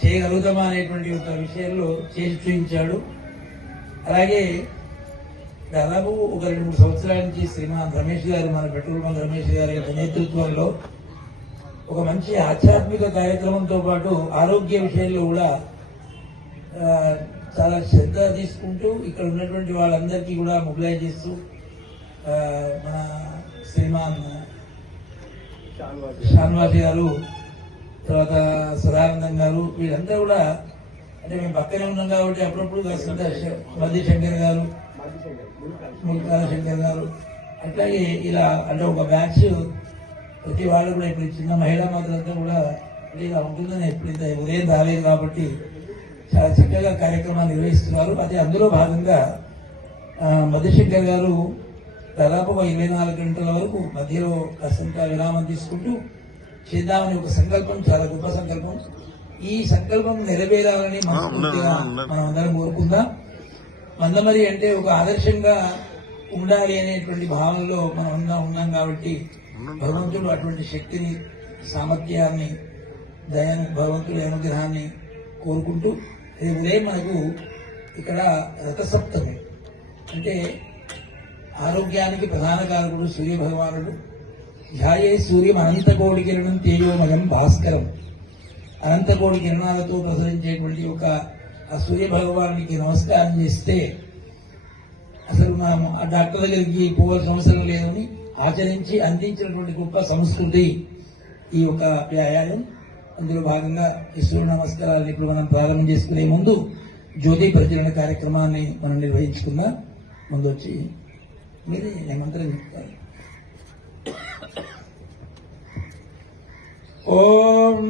చేయగలుగుతామా అనేటువంటి ఒక విషయంలో చేసి చూపించాడు. అలాగే దాదాపు ఒక 2-3 సంవత్సరాల నుంచి శ్రీమాన్ రమేష్ గారు, మన పెట్రోల్ బంక్ రమేష్ గారి యొక్క నేతృత్వంలో ఒక మంచి ఆధ్యాత్మిక కార్యక్రమంతో పాటు ఆరోగ్య విషయంలో కూడా చాలా శ్రద్ధ తీసుకుంటూ ఇక్కడ ఉన్నటువంటి వాళ్ళందరికీ కూడా మొబిలైజ్ చేస్తూ మన శ్రీమాన్ షాన్వాసి గారు, తర్వాత సదానందం గారు, వీళ్ళంతా కూడా అంటే మేము పక్కనే ఉన్నాం కాబట్టి అప్పుడప్పుడు మధ్య శంకర్ గారు, ముల్కాల శంకర్ గారు, అట్లాగే ఇలా అంటే ఒక బ్యాచ్ ప్రతి వాళ్ళు కూడా ఇప్పుడు చిన్న మహిళా మాత్రంతా కూడా ఇలా ఉంటుందని ఎప్పుడు ఇంత ఉదయం రాలేదు కాబట్టి చాలా చక్కగా కార్యక్రమాన్ని నిర్వహిస్తున్నారు. అదే అందులో భాగంగా మధ్యశంకర్ గారు దాదాపు 24 గంటల వరకు మధ్యలో కాసంత విరామం తీసుకుంటూ చేద్దామని ఒక సంకల్పం, చాలా గొప్ప సంకల్పం. ఈ సంకల్పం నెరవేరాలని మనం అందరం కోరుకుందాం. మందమరి అంటే ఒక ఆదర్శంగా ఉండాలి అనేటువంటి భావనలో మనం అందరం ఉన్నాం కాబట్టి భగవంతుడు అటువంటి శక్తిని, సామర్థ్యాన్ని, దయను, భగవంతుడి అనుగ్రహాన్ని కోరుకుంటూ ఉదయం మనకు ఇక్కడ రథసప్తమి అంటే ఆరోగ్యానికి ప్రధాన కారకుడు సూర్య భగవానుడు. ధ్యాయే సూర్యం అనంతకోటి కిరణం తేజోమయం భాస్కరం. అనంతకోటి కిరణాలతో ప్రసరించేటువంటి ఒక ఆ సూర్య భగవానికి నమస్కారం చేస్తే అసలు మనం ఆ డాక్టర్ దగ్గరికి పోవాల్సిన అవసరం లేదని ఆచరించి అందించినటువంటి గొప్ప సంస్కృతి ఈ యొక్క వ్యాయామం. అందులో భాగంగా ఈ సూర్య నమస్కారాలను ఇప్పుడు మనం ప్రారంభం చేసుకునే ముందు జ్యోతి ప్రచురణ కార్యక్రమాన్ని మనం నిర్వహించుకుందాం. ముందు వచ్చి మీరే ఏమంటారు చెప్తారు. ఓం